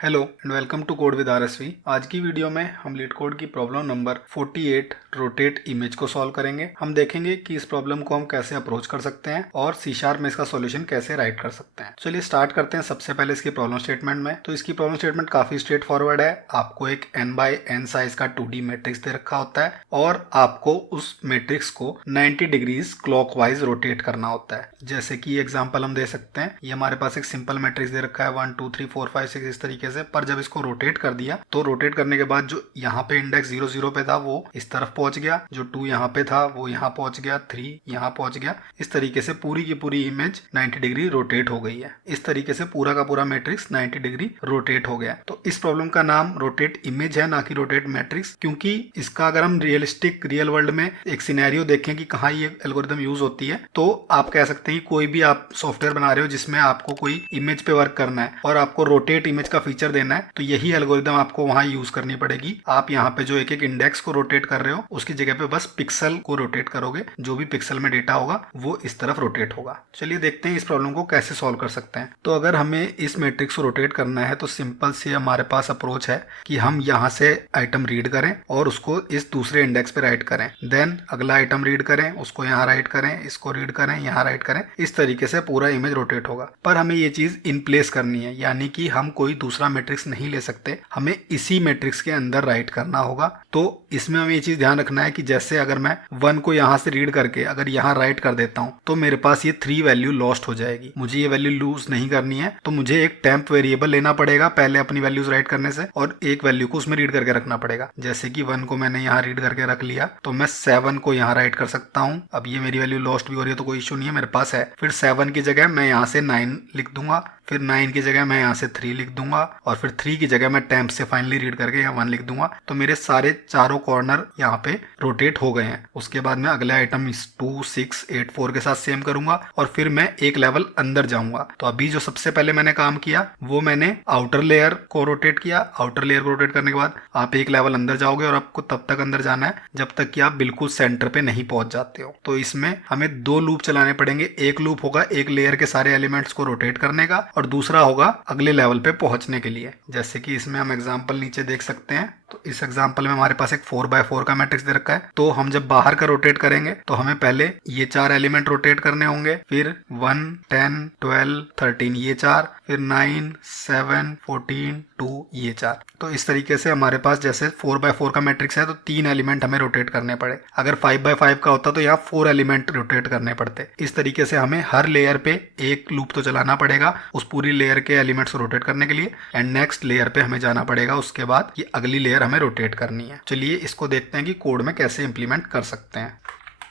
Hello and welcome to code with RSV. आज की video में हम लीड कोड की प्रॉब्लम नंबर 48 रोटेट इमेज को सॉल्व करेंगे। हम देखेंगे कि इस प्रॉब्लम को हम कैसे अप्रोच कर सकते हैं और सी शार्प में इसका सॉल्यूशन कैसे राइट कर सकते हैं। चलिए स्टार्ट करते हैं सबसे पहले इसकी प्रॉब्लम स्टेटमेंट में। तो इसकी प्रॉब्लम स्टेटमेंट काफी स्ट्रेट फॉरवर्ड है। आपको एक n बाय n साइज का 2D मैट्रिक्स दे रखा होता है और आपको उस मैट्रिक्स को 90 डिग्रीज क्लॉकवाइज रोटेट करना होता है। जैसे कि एग्जाम्पल हम दे सकते हैं, ये हमारे पास एक सिंपल मैट्रिक्स दे रखा है 1 2 3 4 5 6 इस तरीके से। पर जब इसको रोटेट कर दिया तो रोटेट करने के बाद जो यहाँ पे इंडेक्स 0 0 पे था वो इस तरफ पहुंच गया, जो 2 यहाँ पे था वो यहाँ पहुंच गया, 3 यहाँ पहुंच गया। इस तरीके से पूरी की पूरी इमेज 90 डिग्री रोटेट हो गई है। इस तरीके से पूरा का पूरा मैट्रिक्स 90 डिग्री रोटेट हो गया। तो इस प्रॉब्लम का नाम रोटेट इमेज है, ना कि रोटेट मैट्रिक्स, क्योंकि इसका अगर हम रियल वर्ल्ड में एक सिनेरियो देखें कि कहाँ ये एल्गोरिथम यूज होती है, तो आप कह सकते हैं कि कोई भी आप सॉफ्टवेयर बना रहे हो जिसमें आपको कोई इमेज पे वर्क करना है और आपको रोटेट इमेज का फीचर देना है, तो यही एल्गोरिथम आपको वहां यूज करनी पड़ेगी। आप यहाँ पे जो एक एक इंडेक्स को रोटेट कर रहे हो उसकी जगह पे बस पिक्सल को रोटेट करोगे, जो भी पिक्सल में डेटा होगा वो इस तरफ रोटेट होगा। चलिए देखते हैं इस प्रॉब्लम को कैसे सॉल्व कर सकते हैं। तो अगर हमें इस मैट्रिक्स को रोटेट करना है तो सिंपल से हमारे पास अप्रोच है कि हम यहाँ से आइटम रीड करें और उसको इस दूसरे इंडेक्स पे राइट करें, देन अगला आइटम रीड करें, उसको यहाँ राइट करें, इसको रीड करें, यहाँ राइट करें। इस तरीके से पूरा इमेज रोटेट होगा। पर हमें ये चीज इन प्लेस करनी है, यानी कि हम कोई दूसरा मैट्रिक्स नहीं ले सकते, हमें इसी मैट्रिक्स के अंदर राइट करना होगा। तो इसमें हमें ये चीज ध्यान रखना है कि जैसे अगर मैं 1 को यहाँ से रीड करके अगर यहाँ राइट कर देता हूँ तो मेरे पास ये 3 वैल्यू लॉस्ट हो जाएगी। मुझे ये वैल्यू लूज नहीं करनी है, तो मुझे एक टेम्प वेरिएबल लेना पड़ेगा पहले अपनी वैल्यूज राइट करने से, और एक वैल्यू को उसमें रीड करके रखना पड़ेगा। जैसे कि 1 को मैंने यहाँ रीड करके रख लिया तो मैं 7 को यहाँ राइट कर सकता हूँ। अब ये मेरी वैल्यू लॉस्ट भी हो रही है तो कोई इशू नहीं है, मेरे पास है। फिर 7 की जगह मैं यहाँ से 9 लिख दूंगा, फिर 9 की जगह मैं यहाँ से 3 लिख दूंगा, और फिर 3 की जगह मैं टेम्प से फाइनली रीड करके यहाँ 1 लिख दूंगा। तो मेरे सारे चारों कॉर्नर यहाँ पे रोटेट हो गए हैं। उसके बाद मैं अगले आइटम 2 6 8 4 के साथ सेम करूंगा और फिर मैं एक लेवल अंदर जाऊंगा। तो अभी जो सबसे पहले मैंने काम किया वो मैंने आउटर लेयर को रोटेट किया। आउटर लेयर को रोटेट करने के बाद आप एक लेवल अंदर जाओगे और आपको तब तक अंदर जाना है जब तक कि आप बिल्कुल सेंटर पे नहीं पहुंच जाते हो। तो इसमें हमें 2 लूप चलाने पड़ेंगे। एक लूप होगा एक लेयर के सारे एलिमेंट्स को रोटेट करने का और दूसरा होगा अगले लेवल पे पहुंचने के लिए। जैसे कि इसमें हम एग्जांपल नीचे देख सकते हैं। तो इस एग्जांपल में हमारे पास एक 4x4 का मैट्रिक्स दे रखा है। तो हम जब बाहर का रोटेट करेंगे तो हमें पहले ये 4 एलिमेंट रोटेट करने होंगे, फिर 1 10 12 13 ये 4, फिर 9 7 14 2 ये 4। तो इस तरीके से हमारे पास जैसे 4x4 का मैट्रिक्स है तो 3 एलिमेंट हमें रोटेट करने पड़े। अगर 5x5 का होता तो यहाँ 4 एलिमेंट रोटेट करने पड़ते। इस तरीके से हमें हर लेयर पे एक लूप तो चलाना पड़ेगा उस पूरी लेयर के एलिमेंट्स को रोटेट करने के लिए, एंड नेक्स्ट लेयर पे हमें जाना पड़ेगा उसके बाद ये अगली लेयर हमें रोटेट करनी है। चलिए इसको देखते हैं कि कोड में कैसे इंप्लीमेंट कर सकते हैं।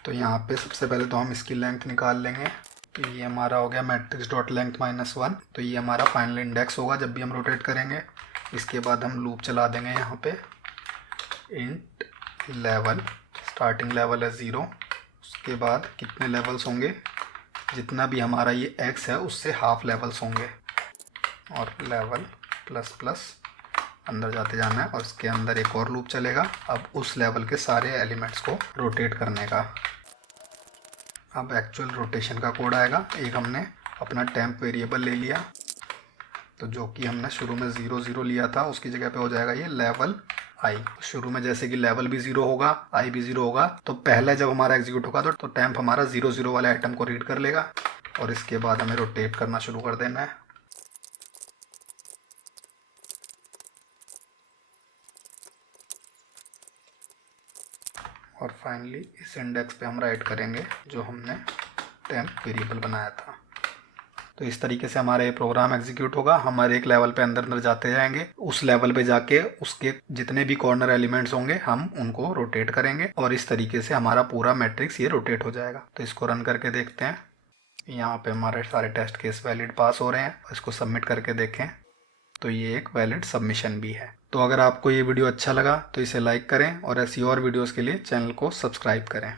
तो यहाँ पे सबसे पहले तो हम इसकी लेंथ निकाल लेंगे। तो ये हमारा हो गया मैट्रिक्स डॉट लेंथ -1। तो ये हमारा फाइनल इंडेक्स होगा जब भी हम रोटेट करेंगे। इसके बाद हम लूप चला देंगे यहाँ पे इंट लेवल, स्टार्टिंग लेवल है 0। उसके बाद कितने लेवल्स होंगे, जितना भी हमारा ये x है उससे हाफ लेवल्स होंगे, और लेवल प्लस प्लस अंदर जाते जाना है, और इसके अंदर एक और लूप चलेगा अब उस लेवल के सारे एलिमेंट्स को रोटेट करने का। अब एक्चुअल रोटेशन का कोड आएगा। एक हमने अपना टेम्प वेरिएबल ले लिया, तो जो कि हमने शुरू में 0 0 लिया था उसकी जगह पे हो जाएगा ये लेवल i। शुरू में जैसे कि लेवल भी 0 होगा, i भी 0 होगा, तो पहले जब हमारा एग्जीक्यूट होगा तो टेम्प हमारा 0 0 वाले आइटम को रीड कर लेगा और इसके बाद हमें रोटेट करना शुरू कर देना है। और फाइनली इस इंडेक्स पे हम राइट करेंगे जो हमने टेम्प वेरिएबल बनाया था। तो इस तरीके से हमारा ये प्रोग्राम एग्जीक्यूट होगा। हमारे एक लेवल पे अंदर अंदर जाते जाएंगे, उस लेवल पे जाके उसके जितने भी कॉर्नर एलिमेंट्स होंगे हम उनको रोटेट करेंगे और इस तरीके से हमारा पूरा मैट्रिक्स ये रोटेट हो जाएगा। तो इसको रन करके देखते हैं। यहाँ पे हमारे सारे टेस्ट केस वैलिड पास हो रहे हैं। इसको सबमिट करके देखें तो ये एक वैलिड सबमिशन भी है। तो अगर आपको ये वीडियो अच्छा लगा तो इसे लाइक करें और ऐसी और वीडियोस के लिए चैनल को सब्सक्राइब करें।